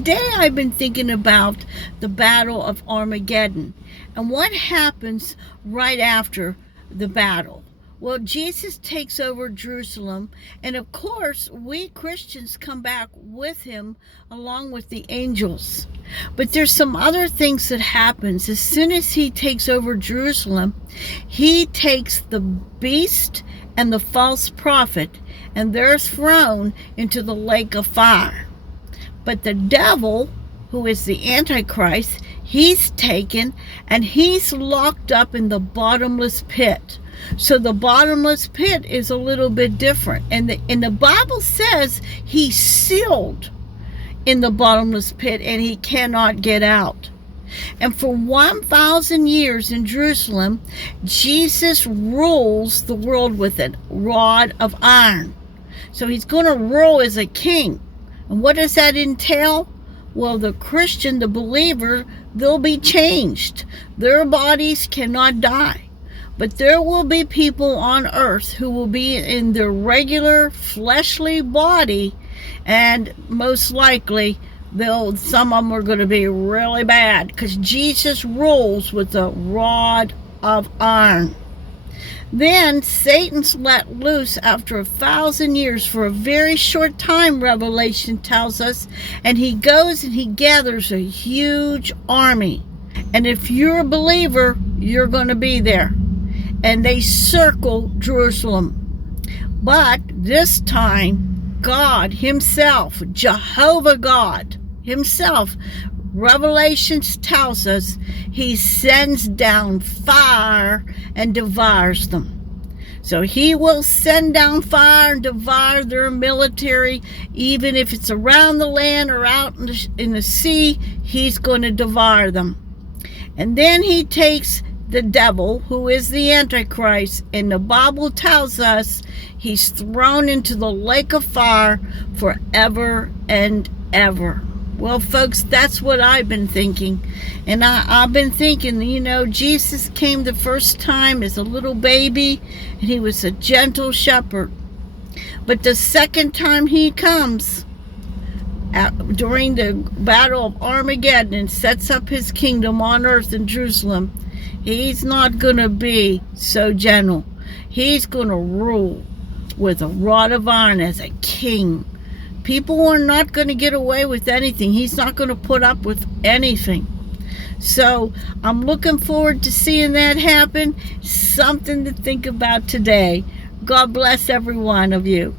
today I've been thinking about the Battle of Armageddon and what happens right after the battle. Well, Jesus takes over Jerusalem, and of course, we Christians come back with him along with the angels. But there's some other things that happens. As soon as he takes over Jerusalem, he takes the beast and the false prophet, and they're thrown into the lake of fire. But the devil, who is the Antichrist, he's taken and he's locked up in the bottomless pit. So the bottomless pit is a little bit different. And the Bible says he's sealed in the bottomless pit and he cannot get out. And for 1,000 years in Jerusalem, Jesus rules the world with a rod of iron. So he's going to rule as a king. And what does that entail? Well, the Christian, the believer, they'll be changed. Their bodies cannot die. But there will be people on earth who will be in their regular fleshly body, and most likely some of them are going to be really bad because Jesus rules with a rod of iron. Then Satan's let loose after 1,000 years for a very short time, Revelation tells us, and he goes and he gathers a huge army. And if you're a believer, you're going to be there. And they circle Jerusalem. But this time, God himself, Jehovah God himself, Revelations tells us he sends down fire and devours them. So he will send down fire and devour their military, even if it's around the land or out in the sea, he's going to devour them. And then he takes the devil, who is the Antichrist, and the Bible tells us he's thrown into the lake of fire forever and ever. Well, folks, that's what I've been thinking. And I've been thinking, Jesus came the first time as a little baby, and he was a gentle shepherd. But the second time he comes, during the Battle of Armageddon, and sets up his kingdom on earth in Jerusalem, he's not going to be so gentle. He's going to rule with a rod of iron as a king. People are not going to get away with anything. He's not going to put up with anything. So I'm looking forward to seeing that happen. Something to think about today. God bless every one of you.